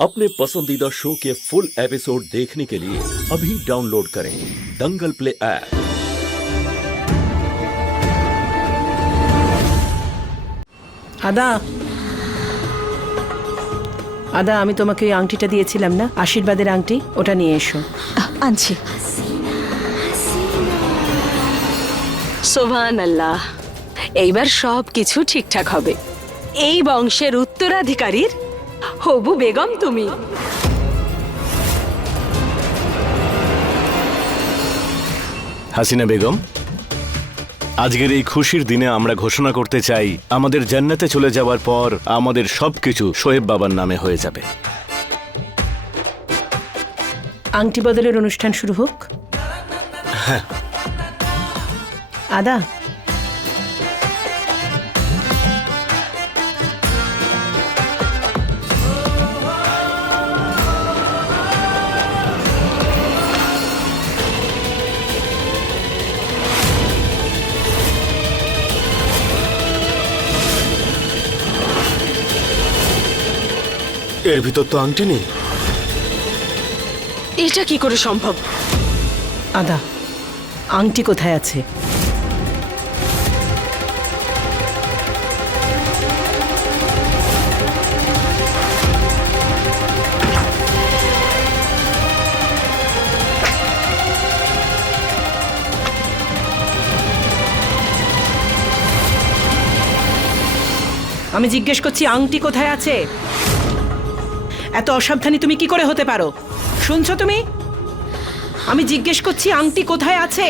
अपने पसंदीदा शो के फुल एपिसोड देखने के लिए अभी डाउनलोड करें दंगल प्ले ऐप। আদা আদা আমি তোমাকে ওই আংটিটা দিয়েছিলাম না, আশীর্বাদের আংটি, ওটা নিয়ে এসো। আনছি। সুবহান আল্লাহ, এইবার সব কিছু ঠিকঠাক হবে। এই বংশের উত্তরাধিকারীর হবু বেগম তুমি। হাসিনা বেগম, আজকের এই খুশির দিনে আমরা ঘোষণা করতে চাই আমাদের জান্নাতে চলে যাওয়ার পর আমাদের সবকিছু শোয়েব বাবার নামে হয়ে যাবে। আংটি বদলের অনুষ্ঠান শুরু হোক। হ্যাঁ। আদা এর ভিতর তো আংটি নেই। এটা কি করে সম্ভব? আদা আংটি কোথায় আছে? আমি জিজ্ঞেস করছি আংটি কোথায় আছে? এত অসাবধানী তুমি কি করে হতে পারো? শুনছো তুমি? আমি জিজ্ঞেস করছি আংটি কোথায় আছে?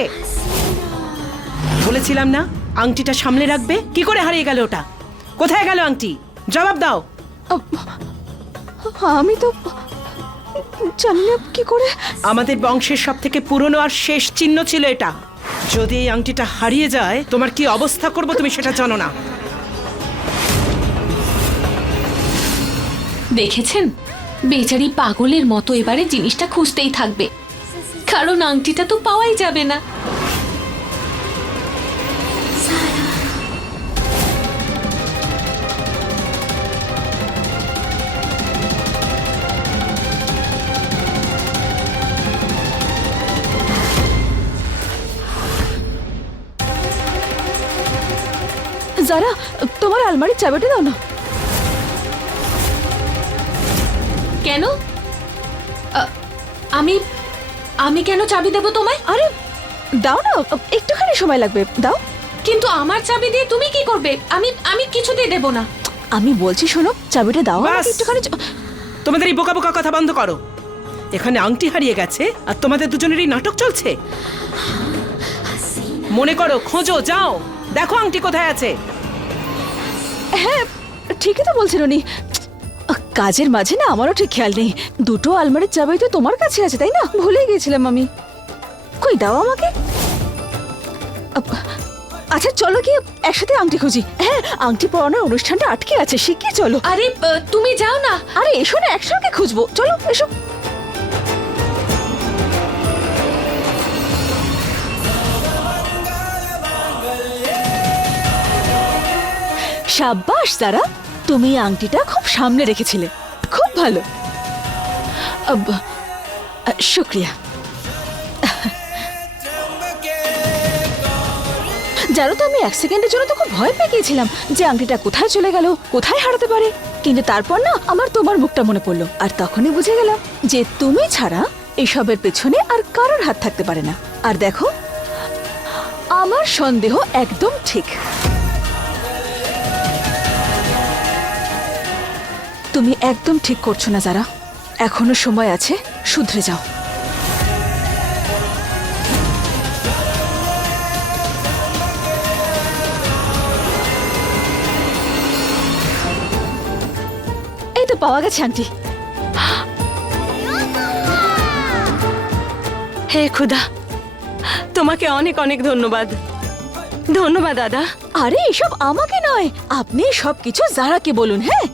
বলেছিলাম না আংটিটা সামলে রাখবে, কি করে হারিয়ে গেল ওটা? কোথায় গেল আংটি? জবাব দাও। আমি তো জানি না কি করে। আমাদের বংশের সব থেকে পুরনো আর শেষ চিহ্ন ছিল এটা। যদি এই আংটিটা হারিয়ে যায় তোমার কি অবস্থা করব তুমি সেটা জানো না। দেখেছেন, বেচারি পাগলের মতো এবারে জিনিসটা খুঁজতেই থাকবে, কারণ আংটিটা তো পাওয়াই যাবে না। যারা তোমার আলমারির চাবিটা দাও না। কেন? আমি আমি কেন চাবি দেব তোমায়? আরে দাও না, একটুখানি সময় লাগবে, দাও। কিন্তু আমার চাবি দিয়ে তুমি কি করবে? আমি আমি কিছুতেই দেব না। আমি বলছি শোনো, চাবিটা দাও আমাকে বাস। একটুখানি। তোমাদের এই বোকা বোকা কথা বন্ধ করো। এখানে আংটি হারিয়ে গেছে আর তোমাদের দুজনেরই নাটক চলছে। মনে করো, খোঁজো, যাও, দেখো আংটি কোথায় আছে। হ্যাঁ ঠিকই তো বলছেন উনি। কাজের মাঝে না আমারও ঠিক খেয়াল নেই। দুটো আলমারির চাবি তো তোমার কাছে আছে, তাই না? ভুলে গিয়েছিলাম আমি। কই দাও আমাকে। আচ্ছা চলো কি একসাথে আংটি খুঁজি। হ্যাঁ, আংটি পরানোর অনুষ্ঠানটা আটকে আছে, শিগগির চলো। আরে তুমি যাও না। আরে এসো না, একসঙ্গে খুঁজবো, চলো এসো। সাব্বাস যারা, তুমি আংটিটা খুব সামনে রেখেছিলে, খুব ভালো। শুক্রিয়া। জানো তো আমি এক সেকেন্ডের জন্য তো খুব ভয় পেয়ে গিয়েছিলাম যে আংটিটা কোথায় চলে গেল, কোথায় হারাতে পারে। কিন্তু তারপর না আমার তোমার মুখটা মনে পড়লো, আর তখনই বুঝে গেলাম যে তুমি ছাড়া এসবের পেছনে আর কারোর হাত থাকতে পারে না। আর দেখো, আমার সন্দেহ একদম ঠিক। তুমি একদম ঠিক করছো না যারা, এখনো সময় আছে, শুধরে যাও। এই তো পাওয়া গেছে আন্টি। হে খুদা, তোমাকে অনেক অনেক ধন্যবাদ। ধন্যবাদ দাদা। আরে এসব আমাকে নয়, আপনি সবকিছু যারাকে বলুন। হ্যাঁ,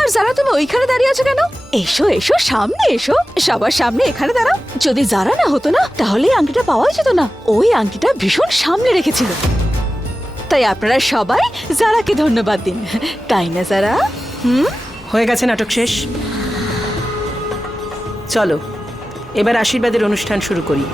আর যারা তুমি ওইখানে দাঁড়িয়ে আছো কেন? এসো এসো, সামনে এসো, সবার সামনে এখানে দাঁড়াও। যদি যারা না হতো না তাহলে এই আংটিটা পাওয়াই যেত না। ওই আংটিটা ভীষণ সামনে রেখেছিল। তাই আপনারা সবাই যারাকে ধন্যবাদ দিন, তাই না যারা? হয়ে গেছে নাটক শেষ। চলো এবার আশীর্বাদের অনুষ্ঠান শুরু করি।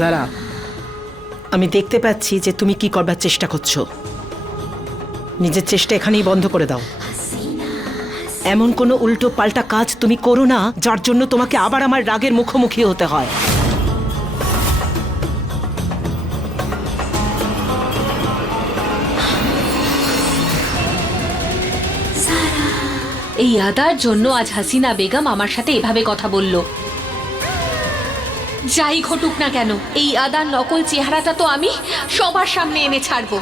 যারা আমি দেখতে পাচ্ছি যে তুমি কি করবার চেষ্টা করছো। নিজের চেষ্টা এখানেই বন্ধ করে দাও। এমন কোনো উল্টো পাল্টা কাজ তুমি করো না যার জন্য তোমাকে আবার আমার রাগের মুখোমুখি হতে হয়। এই আদার জন্য আজ হাসিনা বেগম আমার সাথে এভাবে কথা বলল। যাই ঘটুক না কেন, এই আদার নকল চেহারাটা তো আমি সবার সামনে এনে ছাড়বো।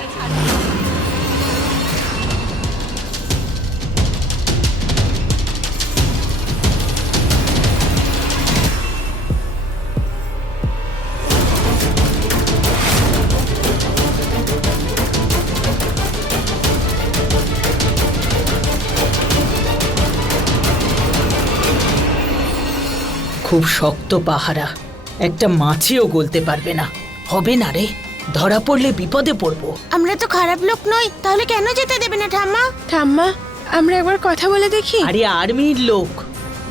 খুব শক্ত পাহারা, একটা মাছিও গলতে পারবে না। হবে না রে, ধরা পড়লে বিপদে পড়বো। আমরা তো খারাপ লোক নই, তাহলে কেন যেতে দেবে না ঠাম্মা? ঠাম্মা, আমরা একবার কথা বলে দেখি। আরে আর্মির লোক,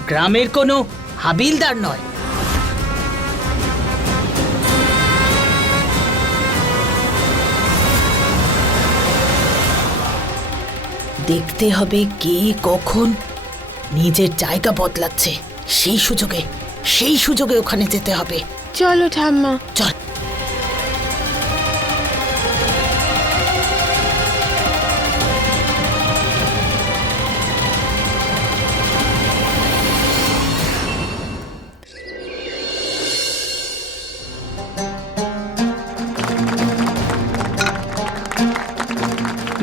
গ্রামের কোনো হাবিলদার নয়। দেখতে হবে কে কখন নিজের জায়গা বদলাচ্ছে, সেই সুযোগে ওখানে যেতে হবে। চলো ঠাম্মা। চল।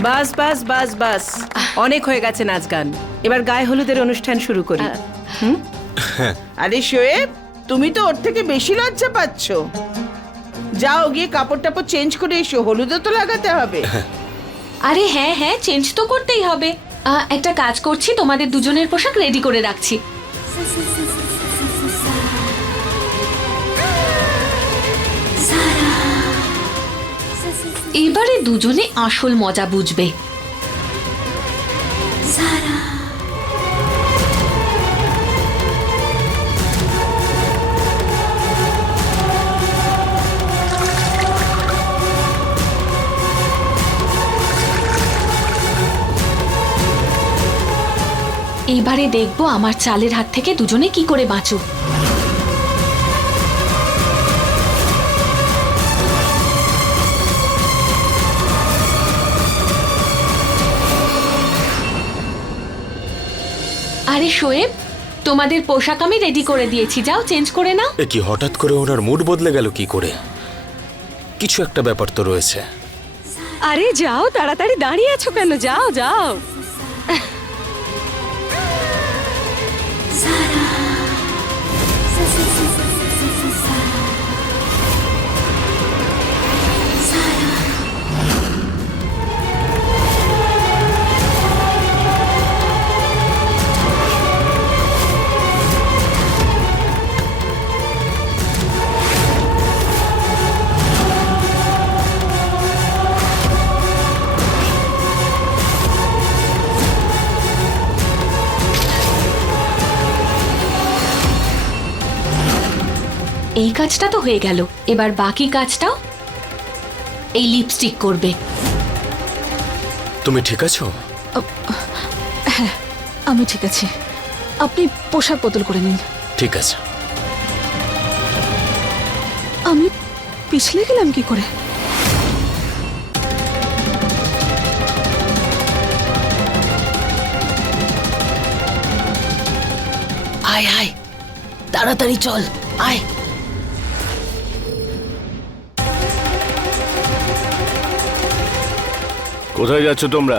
বাস বাস বাস বাস, অনেক হয়ে গেছে নাচ গান। এবার গায়ে হলুদের অনুষ্ঠান শুরু করি। আরে শোয়েব, তুমি তো ওর থেকে বেশি লজ্জা পাচ্ছ। যাও গিয়ে কাপড় টাপড় চেঞ্জ করে এসো, হলুদও তো লাগাতে হবে। আরে হ্যাঁ হ্যাঁ, চেঞ্জ তো করতেই হবে। একটা কাজ করছি, তোমাদের দুজনের পোশাক রেডি করে রাখছি। এবারে দুজনে আসল মজা বুঝবে। এবারে দেখবো আমার চালের হাত থেকে দুজনে কি করে বাঁচো। আরে শোয়েব, তোমাদের পোশাক আমি রেডি করে দিয়েছি, যাও চেঞ্জ করে নাও। এ কি হঠাৎ করে ওনার মুড বদলে গেল কি করে? কিছু একটা ব্যাপার তো রয়েছে। আরে যাও, তাড়াতাড়ি দাঁড়িয়ে আছো কেন? যাও যাও। এই কাজটা তো হয়ে গেল, এবার বাকি কাজটাও। এই লিপস্টিক করবে। তুমি ঠিক আছো? হ্যাঁ, আমি ঠিক আছি। আপনি পোশাক বদল করে নিন। ঠিক আছে। আমি পিছলে গেলাম কি করে? আয় আয়, তাড়াতাড়ি চল, আয়। কোথায় যাচ্ছ তোমরা?